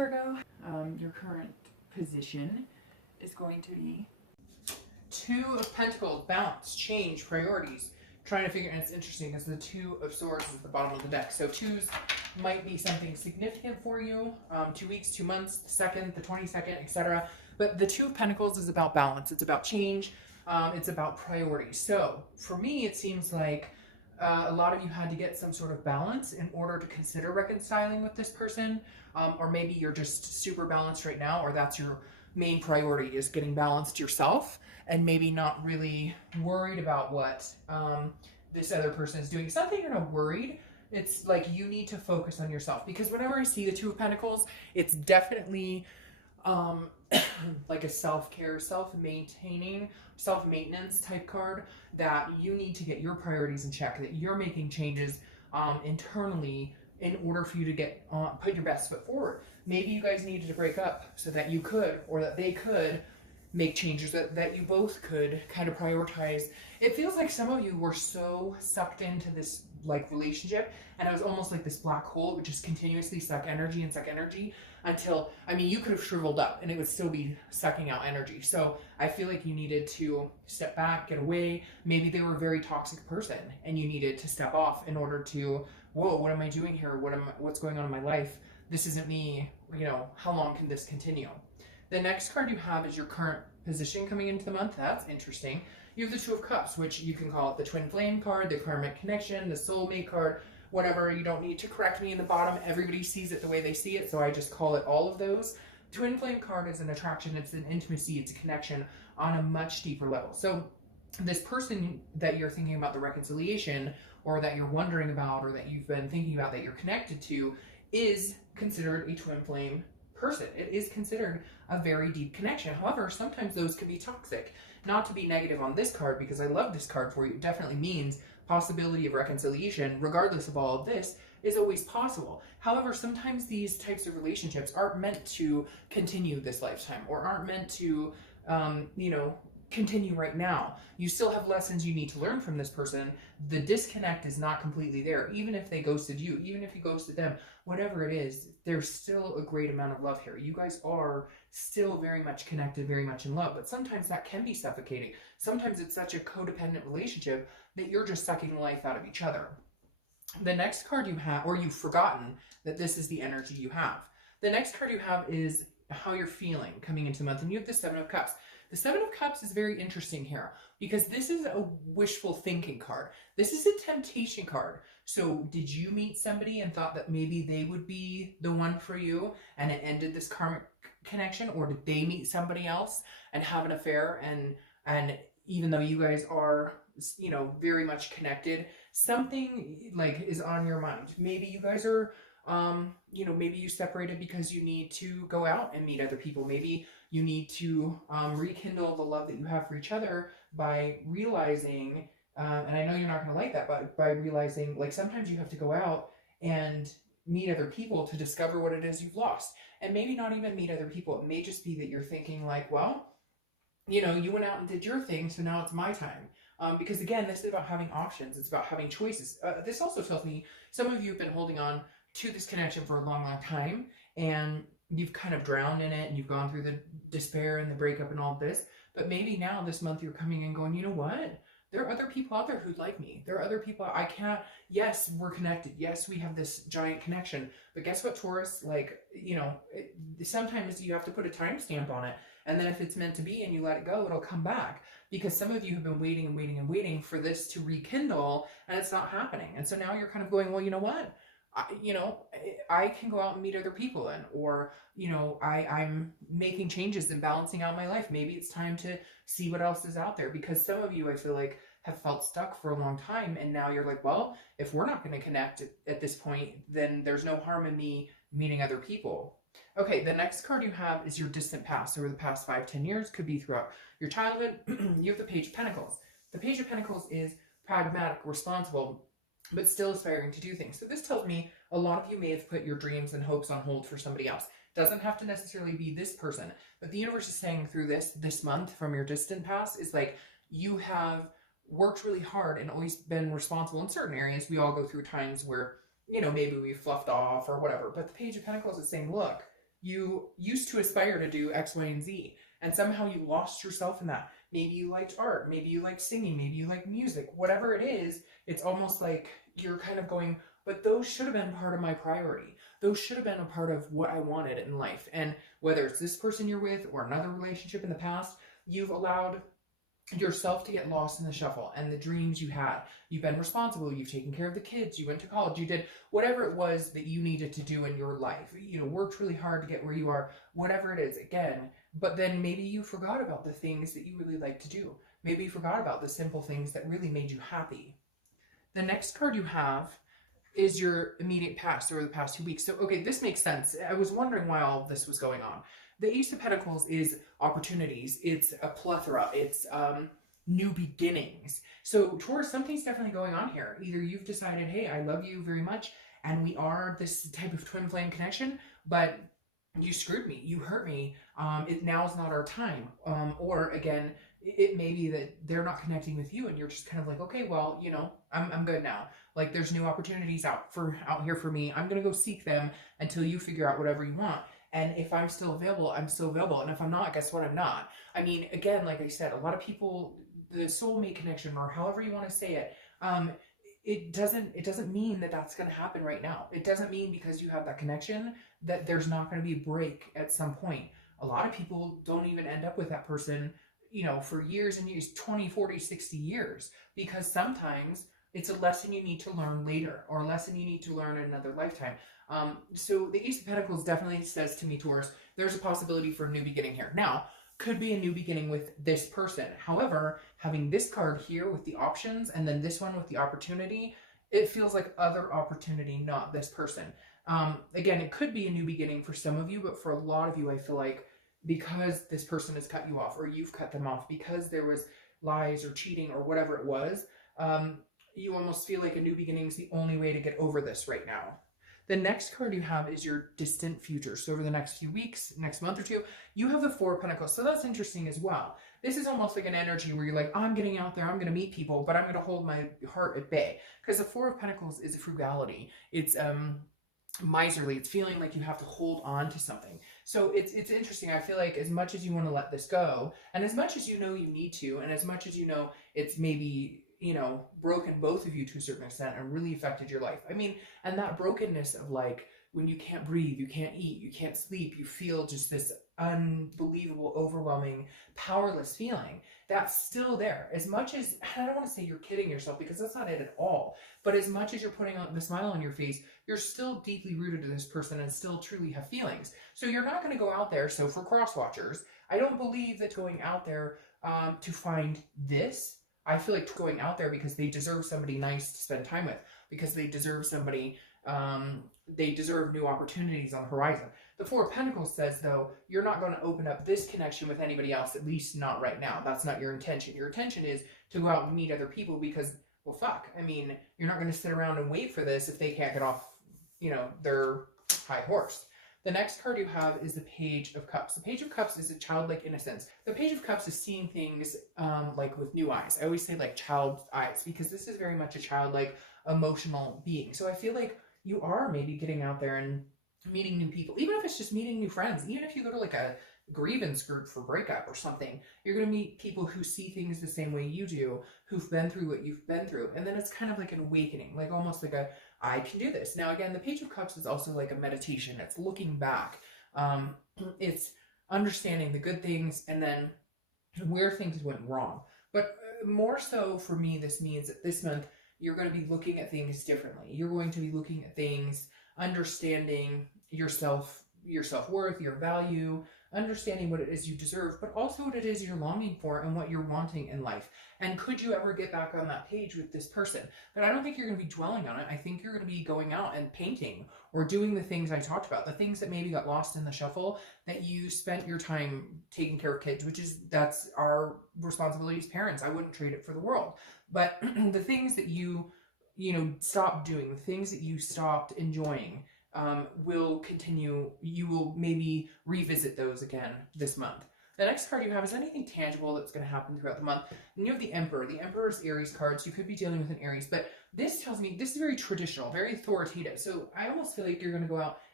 Virgo. Your current position is going to be Two of Pentacles, balance, change, priorities. Trying to figure, and it's interesting because the Two of Swords is at the bottom of the deck. So twos might be something significant for you. 2 weeks, 2 months, the 2nd, the 22nd, etc. But the Two of Pentacles is about balance. It's about change. It's about priorities. So for me, it seems like a lot of you had to get some sort of balance in order to consider reconciling with this person. Or maybe you're just super balanced right now, or that's your main priority, is getting balanced yourself and maybe not really worried about what this other person is doing. It's not that you're not worried. It's like you need to focus on yourself, because whenever I see the Two of Pentacles, it's definitely like a self-care, self-maintaining, self-maintenance type card, that you need to get your priorities in check, that you're making changes internally in order for you to get put your best foot forward. Maybe you guys needed to break up so that you could, or that they could make changes, that you both could kind of prioritize. It feels like some of you were so sucked into this like relationship, and it was almost like this black hole which just continuously suck energy until, I mean, you could have shriveled up and it would still be sucking out energy. So I feel like you needed to step back, get away. Maybe they were a very toxic person and you needed to step off in order to, whoa, what am I doing here? What's going on in my life? This isn't me. You know, how long can this continue? The next card you have is your current position coming into the month. That's interesting. You have the Two of Cups, which you can call it the Twin Flame card, the Karmic Connection, the Soulmate card, whatever. You don't need to correct me in the bottom. Everybody sees it the way they see it, so I just call it all of those. Twin Flame card is an attraction. It's an intimacy. It's a connection on a much deeper level. So this person that you're thinking about the reconciliation, or that you're wondering about, or that you've been thinking about, that you're connected to, is considered a Twin Flame person. It is considered a very deep connection. However, sometimes those can be toxic. Not to be negative on this card, because I love this card for you. It definitely means possibility of reconciliation, regardless of all of this, is always possible. However, sometimes these types of relationships aren't meant to continue this lifetime, or aren't meant to, continue right now. You still have lessons you need to learn from this person. The disconnect is not completely there. Even if they ghosted you, even if you ghosted them, whatever it is, there's still a great amount of love here. You guys are still very much connected, very much in love, but sometimes that can be suffocating. Sometimes it's such a codependent relationship that you're just sucking the life out of each other. The next card you have, or you've forgotten that this is the energy you have. The next card you have is how you're feeling coming into the month, and you have the Seven of Cups. The Seven of Cups is very interesting here, because this is a wishful thinking card. This is a temptation card. So did you meet somebody and thought that maybe they would be the one for you, and it ended this karmic connection? Or did they meet somebody else and have an affair, and even though you guys are, very much connected, something like is on your mind? Maybe you guys are maybe you separated because you need to go out and meet other people. Maybe you need to rekindle the love that you have for each other by realizing, and I know you're not going to like that, but by realizing, like, sometimes you have to go out and meet other people to discover what it is you've lost. And maybe not even meet other people. It may just be that you're thinking like, well, you went out and did your thing, so now it's my time. Because again, this is about having options. It's about having choices. This also tells me some of you have been holding on to this connection for a long, long time, and you've kind of drowned in it, and you've gone through the despair and the breakup and all this. But maybe now this month you're coming and going, you know what? There are other people out there who like me. There are other people I can't, yes, we're connected. Yes, we have this giant connection. But guess what, Taurus? Like, sometimes you have to put a timestamp on it. And then if it's meant to be and you let it go, it'll come back. Because some of you have been waiting and waiting and waiting for this to rekindle, and it's not happening. And so now you're kind of going, well, you know what? I can go out and meet other people, or I'm making changes and balancing out my life. Maybe it's time to see what else is out there, because some of you, I feel like, have felt stuck for a long time, and now you're like, well, if we're not going to connect at this point, then there's no harm in me meeting other people. Okay, the next card you have is your distant past, over the past 5-10 years, could be throughout your childhood. You have the Page of Pentacles. The Page of Pentacles is pragmatic, responsible, but still aspiring to do things. So this tells me a lot of you may have put your dreams and hopes on hold for somebody else. Doesn't have to necessarily be this person, but the universe is saying through this month from your distant past is like, you have worked really hard and always been responsible in certain areas. We all go through times where, maybe we fluffed off or whatever, but the Page of Pentacles is saying, look, you used to aspire to do X, Y, and Z, and somehow you lost yourself in that. Maybe you liked art, maybe you like singing, maybe you like music, whatever it is, it's almost like you're kind of going, but those should have been part of my priority. Those should have been a part of what I wanted in life. And whether it's this person you're with or another relationship in the past, you've allowed yourself to get lost in the shuffle and the dreams you had. You've been responsible, you've taken care of the kids, you went to college, you did whatever it was that you needed to do in your life. You know, worked really hard to get where you are, whatever it is, again. But then maybe you forgot about the things that you really like to do. Maybe you forgot about the simple things that really made you happy. The next card you have is your immediate past, or the past 2 weeks. So, okay, this makes sense. I was wondering why all of this was going on. The Ace of Pentacles is opportunities. It's a plethora. It's new beginnings. So Taurus, something's definitely going on here. Either you've decided, hey, I love you very much, and we are this type of twin flame connection, but you screwed me, you hurt me, now's not our time. Or again, it may be that they're not connecting with you and you're just kind of like, okay, well, you know, I'm good now. Like, there's new opportunities out here for me. I'm going to go seek them until you figure out whatever you want. And if I'm still available, I'm still available. And if I'm not, guess what? I'm not. I mean, again, like I said, a lot of people, the soulmate connection, or however you want to say it, it doesn't mean that that's going to happen right now. It doesn't mean because you have that connection that there's not going to be a break at some point. A lot of people don't even end up with that person, you know, for years and years, 20, 40, 60 years, because sometimes it's a lesson you need to learn later, or a lesson you need to learn in another lifetime. So the Ace of Pentacles definitely says to me, Taurus, there's a possibility for a new beginning here. Now, could be a new beginning with this person. However, having this card here with the options and then this one with the opportunity, it feels like other opportunity, not this person. Again, it could be a new beginning for some of you, but for a lot of you, I feel like because this person has cut you off, or you've cut them off, because there was lies or cheating or whatever it was, you almost feel like a new beginning is the only way to get over this right now. The next card you have is your distant future. So over the next few weeks, next month or two, you have the Four of Pentacles. So that's interesting as well. This is almost like an energy where you're like, I'm getting out there, I'm going to meet people, but I'm going to hold my heart at bay. Because the Four of Pentacles is frugality. It's miserly. It's feeling like you have to hold on to something. So it's interesting. I feel like as much as you want to let this go, and as much as you know you need to, and as much as you know it's maybe, you know, broken both of you to a certain extent and really affected your life. I mean, and that brokenness of like when you can't breathe, you can't eat, you can't sleep, you feel just this unbelievable, overwhelming, powerless feeling. That's still there. As much as, I don't want to say you're kidding yourself because that's not it at all, but as much as you're putting on the smile on your face, you're still deeply rooted to this person and still truly have feelings. So you're not going to go out there. So for cross watchers, I don't believe that going out there to find this. I feel like going out there because they deserve somebody nice to spend time with, because they deserve somebody, they deserve new opportunities on the horizon. The Four of Pentacles says, though, you're not going to open up this connection with anybody else, at least not right now. That's not your intention. Your intention is to go out and meet other people because, well, fuck. I mean, you're not going to sit around and wait for this if they can't get off, you know, their high horse. The next card you have is the Page of Cups. The Page of Cups is a childlike innocence. The Page of Cups is seeing things like with new eyes. I always say like child's eyes because this is very much a childlike emotional being. So I feel like you are maybe getting out there and meeting new people, even if it's just meeting new friends, even if you go to like a grievance group for breakup or something, you're going to meet people who see things the same way you do, who've been through what you've been through. And then it's kind of like an awakening, like almost like a, I can do this. Now, again, the Page of Cups is also like a meditation. It's looking back. It's understanding the good things and then where things went wrong. But more so for me, this means that this month, you're going to be looking at things differently. You're going to be looking at things, understanding yourself, your self-worth, your value, understanding what it is you deserve, but also what it is you're longing for and what you're wanting in life. And could you ever get back on that page with this person? But I don't think you're going to be dwelling on it. I think you're going to be going out and painting or doing the things I talked about, the things that maybe got lost in the shuffle, that you spent your time taking care of kids, which is, that's our responsibility as parents. I wouldn't trade it for the world. But the things that you know, stopped doing, the things that you stopped enjoying, will continue. You will maybe revisit those again this month. The next card you have is anything tangible that's going to happen throughout the month. And you have the Emperor. The Emperor's Aries cards. You could be dealing with an Aries, but this tells me this is very traditional, very authoritative. So I almost feel like you're going to go out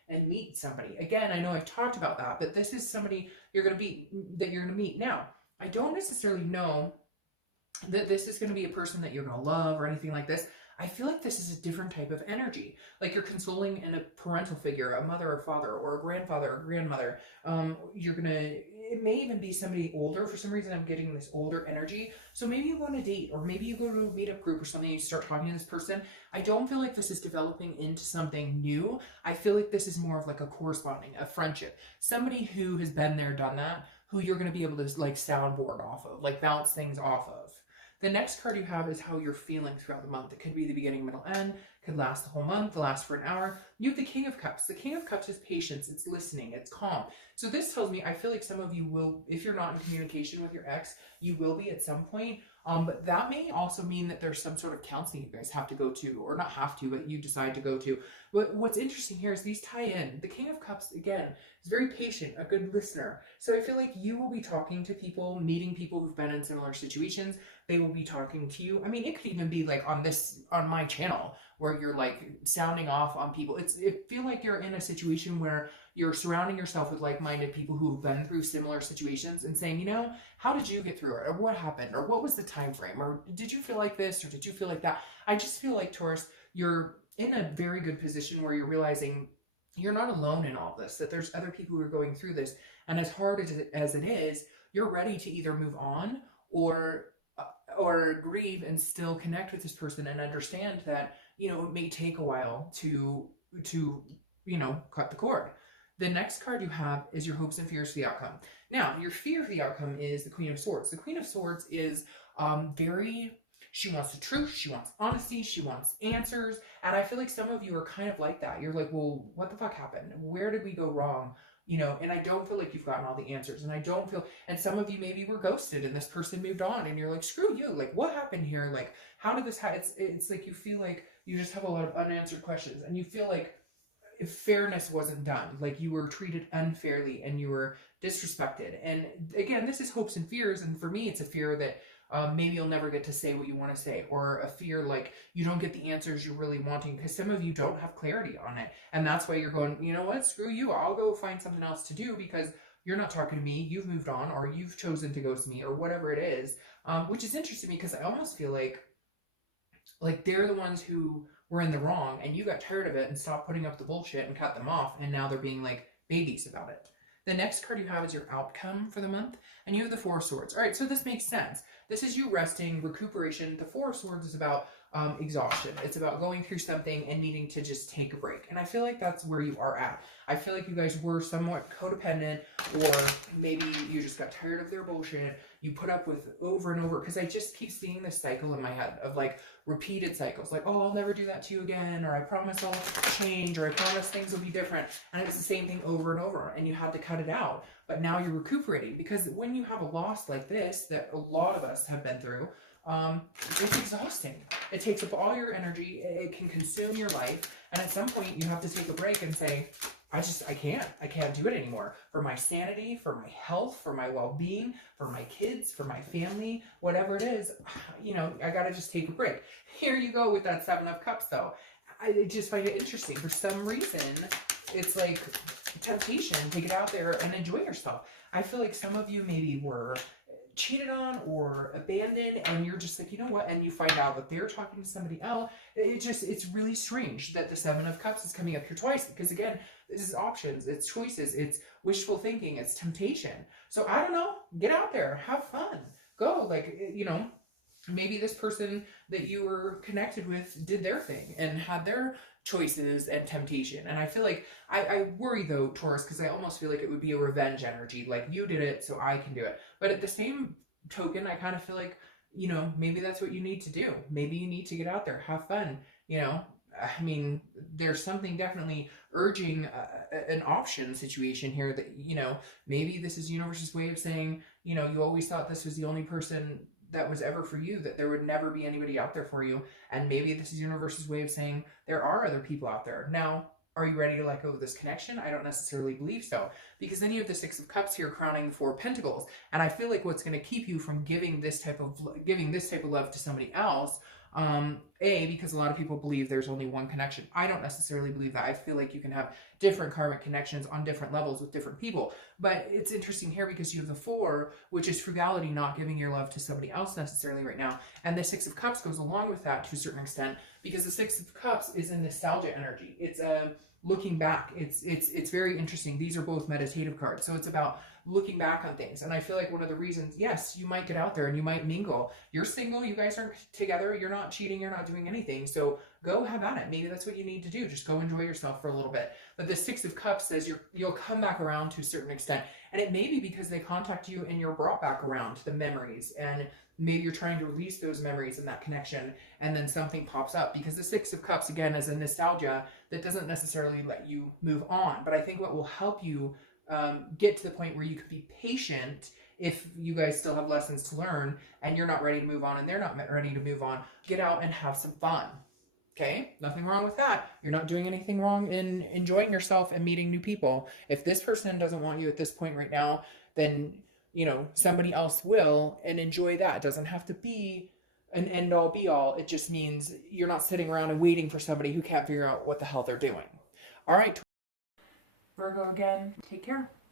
and meet somebody. Again, I know I've talked about that, but this is somebody you're going to meet. Now, I don't necessarily know that this is going to be a person that you're going to love or anything like this. I feel like this is a different type of energy. Like you're consoling in a parental figure, a mother or father or a grandfather or grandmother. It may even be somebody older. For some reason, I'm getting this older energy. So maybe you go on a date, or maybe you go to a meetup group or something, and you start talking to this person. I don't feel like this is developing into something new. I feel like this is more of like a corresponding, a friendship. Somebody who has been there, done that, who you're going to be able to like soundboard off of, like bounce things off of. The next card you have is how you're feeling throughout the month. It could be the beginning, middle, end. It could last the whole month, last for an hour. You have the King of Cups. The King of Cups is patience. It's listening. It's calm. So this tells me, I feel like some of you will, if you're not in communication with your ex, you will be at some point. But that may also mean that there's some sort of counseling you guys have to go to, or not have to, but you decide to go to. But what's interesting here is these tie in. The King of Cups, again, is very patient, a good listener. So I feel like you will be talking to people, meeting people who've been in similar situations. They will be talking to you. I mean, it could even be like on my channel, where you're like sounding off on people. It feel like you're in a situation where you're surrounding yourself with like-minded people who've been through similar situations and saying, you know, how did you get through it? Or what happened? Or what was the time frame? Or did you feel like this? Or did you feel like that? I just feel like, Taurus, you're in a very good position where you're realizing you're not alone in all this, that there's other people who are going through this. And as hard as it is, you're ready to either move on or grieve and still connect with this person and understand that, you know, it may take a while to you know, cut the cord. The next card you have is your hopes and fears for the outcome. Now, your fear for the outcome is the Queen of Swords. The Queen of Swords is she wants the truth, she wants honesty, she wants answers. And I feel like some of you are kind of like that. You're like, well, what the fuck happened? Where did we go wrong? You know, and I don't feel like you've gotten all the answers. And some of you maybe were ghosted and this person moved on and you're like, screw you. Like, what happened here? Like, how did this happen? It's like you feel like you just have a lot of unanswered questions and you feel like if fairness wasn't done, like you were treated unfairly and you were disrespected. And again, this is hopes and fears. And for me, it's a fear that maybe you'll never get to say what you want to say, or a fear like you don't get the answers you're really wanting because some of you don't have clarity on it. And that's why you're going, you know what, screw you. I'll go find something else to do because you're not talking to me. You've moved on, or you've chosen to ghost me, or whatever it is, which is interesting because I almost feel like they're the ones who were in the wrong and you got tired of it and stopped putting up the bullshit and cut them off. And now they're being like babies about it. The next card you have is your outcome for the month, and you have the Four of Swords. All right, so this makes sense. This is you resting, recuperation. The Four of Swords is about exhaustion. It's about going through something and needing to just take a break. And I feel like that's where you are at. I feel like you guys were somewhat codependent, or maybe you just got tired of their bullshit. You put up with over and over, because I just keep seeing this cycle in my head of like repeated cycles. Like, oh, I'll never do that to you again, or I promise I'll change, or I promise things will be different. And it's the same thing over and over, and you had to cut it out. But now you're recuperating, because when you have a loss like this that a lot of us have been through, it's exhausting. It takes up all your energy. It can consume your life. And at some point you have to take a break and say, I can't do it anymore. For my sanity, for my health, for my well-being, for my kids, for my family, whatever it is, you know, I gotta just take a break. Here you go with that Seven of Cups though. I just find it interesting. For some reason, it's like temptation to get out there and enjoy yourself. I feel like some of you maybe were cheated on or abandoned, and you're just like, you know what, and you find out that they're talking to somebody else. It's really strange that the Seven of Cups is coming up here twice, because again, this is options, it's choices, it's wishful thinking, it's temptation. So I don't know, get out there, have fun, go, like, you know, maybe this person that you were connected with did their thing and had their choices and temptation. And I feel like, I worry though, Taurus, because I almost feel like it would be a revenge energy, like you did it so I can do it. But at the same token, I kind of feel like, you know, maybe that's what you need to do. Maybe you need to get out there, have fun, you know. I mean, there's something definitely urging an option situation here that, you know, maybe this is universe's way of saying, you know, you always thought this was the only person that was ever for you, that there would never be anybody out there for you. And maybe this is universe's way of saying there are other people out there. Now, are you ready to let go of this connection? I don't necessarily believe so, because then you have the Six of Cups here crowning the Four of Pentacles. And I feel like what's going to keep you from giving this type of love to somebody else Because a lot of people believe there's only one connection. I don't necessarily believe that. I feel like you can have different karmic connections on different levels with different people. But it's interesting here because you have the 4, which is frugality, not giving your love to somebody else necessarily right now. And the 6 of Cups goes along with that to a certain extent, because the 6 of Cups is a nostalgia energy. It's looking back. It's very interesting. These are both meditative cards. So it's about looking back on things. And I feel like one of the reasons, yes, you might get out there and you might mingle. You're single, you guys aren't together, you're not cheating, you're not doing anything. So go have at it. Maybe that's what you need to do. Just go enjoy yourself for a little bit. But the 6 of Cups says you'll come back around to a certain extent. And it may be because they contact you and you're brought back around to the memories. And maybe you're trying to release those memories and that connection, and then something pops up. Because the 6 of Cups, again, is a nostalgia that doesn't necessarily let you move on. But I think what will help you get to the point where you can be patient, if you guys still have lessons to learn and you're not ready to move on and they're not ready to move on, get out and have some fun. Okay? Nothing wrong with that. You're not doing anything wrong in enjoying yourself and meeting new people. If this person doesn't want you at this point right now, then, you know, somebody else will, and enjoy that. It doesn't have to be an end all be all. It just means you're not sitting around and waiting for somebody who can't figure out what the hell they're doing. All right, Virgo, again, take care.